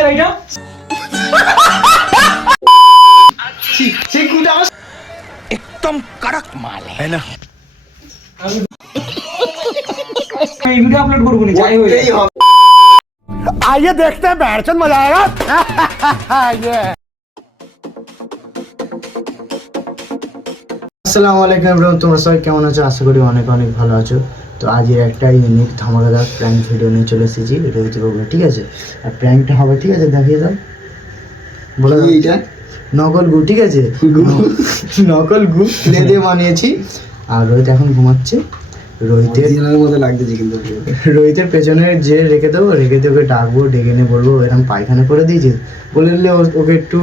আর এটা চিকুটা एकदम कड़क माल है ना। আমি ভিডিও আপলোড করব না যাই হোক आइए देखते हैं बैठचंद मजा आएगा। ये আসসালামু আলাইকুম এভরিওয়ান, তোমরা সবাই কেমন আছো? আশা করি অনেক অনেক ভালো আছো। তো আজ একটা ইউনিক ধামাকাদার প্র্যাঙ্ক ভিডিও নিয়ে চলে এসেছি রোহিত বাবু, ঠিক আছে? আর প্র্যাঙ্কটা হবে, ঠিক আছে? দেখিয়ে দাও, বলে দাও। এইটা নকল গু, ঠিক আছে? নকল গু ক্লে দিয়ে বানিয়েছি। আর রোহিত এখন ঘুমাচ্ছে। রোহিতের মতো লাগতেছে কিন্তু রোহিতের পেছনে যে রেখে দেবো, রেখে দিয়ে ওকে ডাকবো, ডেকে নিয়ে বলবো এরকম পায়খানা করে দিয়েছিস, বলে দিলে ওকে একটু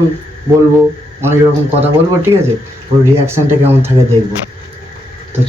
বলবো, অনেক রকম কথা বলবো, ঠিক আছে? ওর রিয়াকশানটা কেমন থাকে দেখবো। তো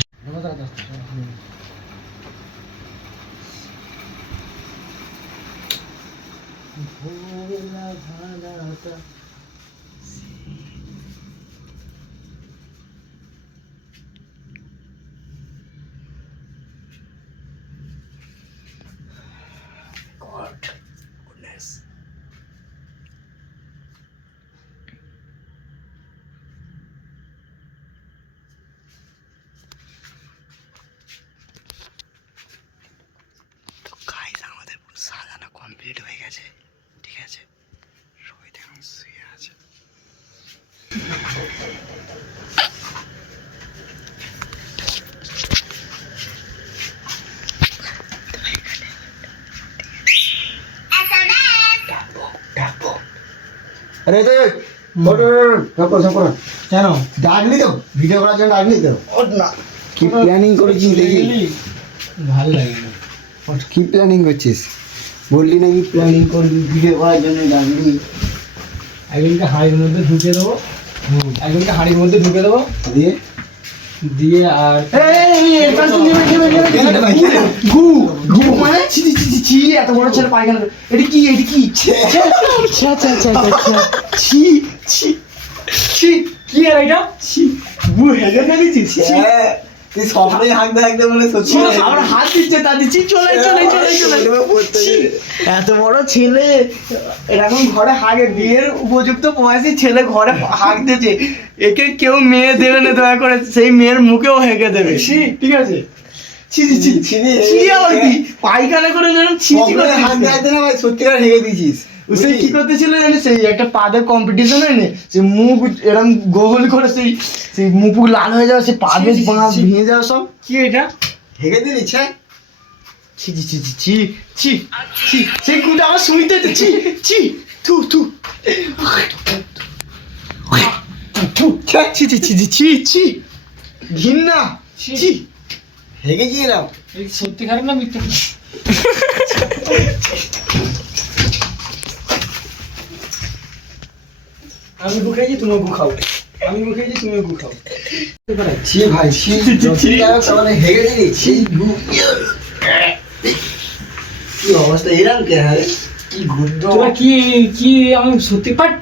আমাদের পুরো সাজানো কমপ্লিট হয়ে গেছে, ঠিক আছে? রোহিত এখন শুয়ে আছে। আরে কেন ডাকলি তো ভিডিও করার জন্য, ডাকলি তো না? কি প্ল্যানিং করেছিস দেখি? ভালো লাগে না। কি প্ল্যানিং করছিস? বললি নাকি প্ল্যানিং করবি ভিডিও করার জন্য, ডাকলি? একজনকে হাড়ির মধ্যে ঢুকে দেবো, একজনকে হাড়ির মধ্যে ঢুকে দেবো দিয়ে দিয়ে আর গু গু মানে ছি ছি ছি ছি, এত বড় ছেলে পায়খানা করে। এটা কি? এটা কি? ছি ছি ছি, কি আর এটা গু হেগে ফেলেছিস? তুই সবাই হাঁকতে হাঁকতে মানে সত্যি আমরা হাত দিচ্ছে, তা দিচ্ছি চলে চলে চলে চলে। এত বড় ছেলে এরকম ঘরে হাগে, বিয়ের উপযুক্ত বয়সী ছেলে ঘরে হাঁক দিয়েছে। একে কেউ মেয়ে দেবে না দয়া করে, সেই মেয়ের মুখেও হেগে দেবে, ঠিক আছে? ছি ছি ছি ছি, আবার কি পায়খানা করে যেন ছি ছি করে হাঁকতে হাঁকতে না ভাই সত্যিকার হেগে দিয়েছিস। সেই কি করতেছিল জানি, সেই একটা পাদের কম্পিটিশন হয়নি, সে মুখ এরকম গোল করে সেই সেই মুখ লাল হয়ে যাওয়া, সে পা বেশ ভেঙে যাওয়া, সব কি এটা হেগে দিলি? ছি ছি ছি ছি ছি ছি ছি, সেই কুটা আমার শুনতে ছি ছি থু থু থু ছি ছি ছি ছি ছি, ঘৃণা ছি, হেগে গিয়েলাম। সত্যি খারাপ না মিথ্যে? আমি গু খেয়েছি, তুমিও গু খাও। আমি গু খেয়েছি, তুমিও গু খাও। ছি ভাই ছি ছি, সবাই হেগে দিলি ছি গু। কি অবস্থা এরকম কে? হ্যাঁ কি গুদ্দ তোরা কি কি আমি সত্যি পাট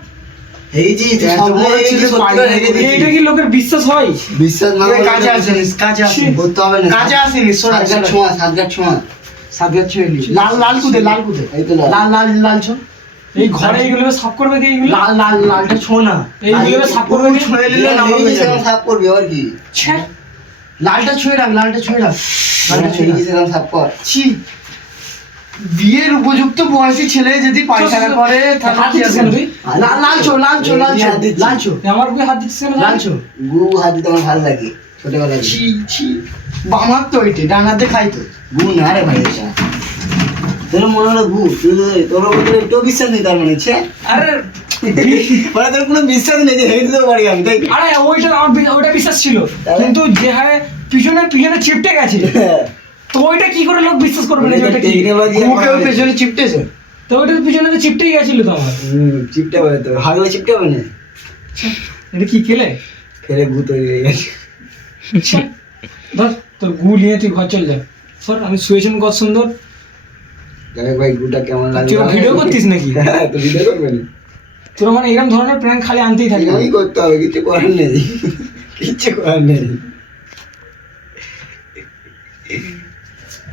হেগেছি, সব ছেলে পায়খানা হেগে দিয়েছি। এটা কি লোকের বিশ্বাস হয়? বিশ্বাস না করে কাজে আসেনিস, কাজে আসেনিস, বলতে হবে না কাজে আসেনিস। সাতগার ছোঁয়া, সাতগার ছোঁয়া, সাতগার ছোঁয়ালি। লাল লাল কুদে, লাল কুদে, এই তো লাল লাল লাল ছো। এই ঘরে এইগুলো সাফ করবে কি? এইগুলো লাল লাল লালটা ছো না, এইগুলো সাফ করবে কি? ছুঁয়ে নিলে না বলবে যে সাফ করবি আর কি? ছ্যা, লালটা ছুঁয়ে রাখ, লালটা ছুঁয়ে রাখ, লালটা ছুঁয়ে দিয়েছিলাম সাফ কর। ছি, বিয়ের উপযুক্ত বয়সী ছেলে যদি পায়খানা করে হাত দিচ্ছিস কেন তুই? লাল লাল ছো, লাল ছো, লাল ছো, লাল ছো, আমার বুকে হাত দিচ্ছিস কেন? লাল ছো। গু হাত দিতে আমার ভালো লাগে ছোটবেলায়। ছি ছি, বামার তো ওইটি ডাঙাতে খাই তো। গু না রে ভাই, এটা তোর মনে হলো গু, তোর উপরে একটু বিশ্বাস নেই তার মানে? ছে আরে মানে তোর কোনো বিশ্বাস নেই যে হেঁটে দিতে পারি আমি, তাই? আরে ওইটা আমার ওইটা বিশ্বাস ছিল, কিন্তু যে হারে পিছনে পিছনে চিপটে গেছে, তো ওইটা কি করে লোক বিশ্বাস করবে না যে ওইটা কি? মুখেও পেছনে চিপটেছে তো ওইটা পিছনে তো চিপটেই গেছিল তো আমার। চিপটে হবে তো, হাগলে চিপটে হবে না। এটা কি খেলে? খেলে গু তৈরি হয়ে গেছে। ধর তোর গু নিয়ে তুই ঘর চল যা। স্যার আমি শুয়েছিলাম কত সুন্দর। দেখ ভাই গুটা কেমন লাগে। তুই ভিডিও করতিস নাকি? হ্যাঁ তো ভিডিও করবে না তোর মানে এরকম ধরনের প্র্যাঙ্ক খালি আনতেই থাকবে। আমি করতে হবে, কিছু করার নেই, কিছু করার নেই।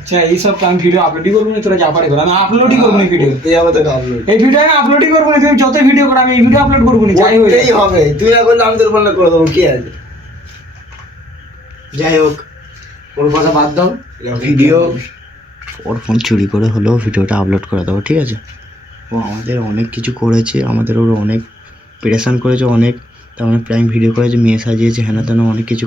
আচ্ছা এইসব আমি ভিডিও আপলোডই করবো না, তোরা যা পারে কর, আমি আপলোডই করবো না ভিডিও। তুই হবে তোকে আপলোড এই ভিডিও আমি আপলোডই করবো না, তুমি যত ভিডিও করো আমি এই ভিডিও আপলোড করবো না, যাই হয়ে করতেই হবে, তুই না করলে আমি তোর ফোনটা করে দেবো, কি আছে। যাই হোক, ওর কথা বাদ দাও, ভিডিও ওর ফোন চুরি করে হলেও ভিডিওটা আপলোড করে দেবো, ঠিক আছে? ও আমাদের অনেক কিছু করেছে, আমাদের ওর অনেক প্রেশান করেছে, অনেক তার মানে প্রাইম ভিডিও করেছে, মেয়ে সাজিয়েছে, হেনা তেনা অনেক কিছু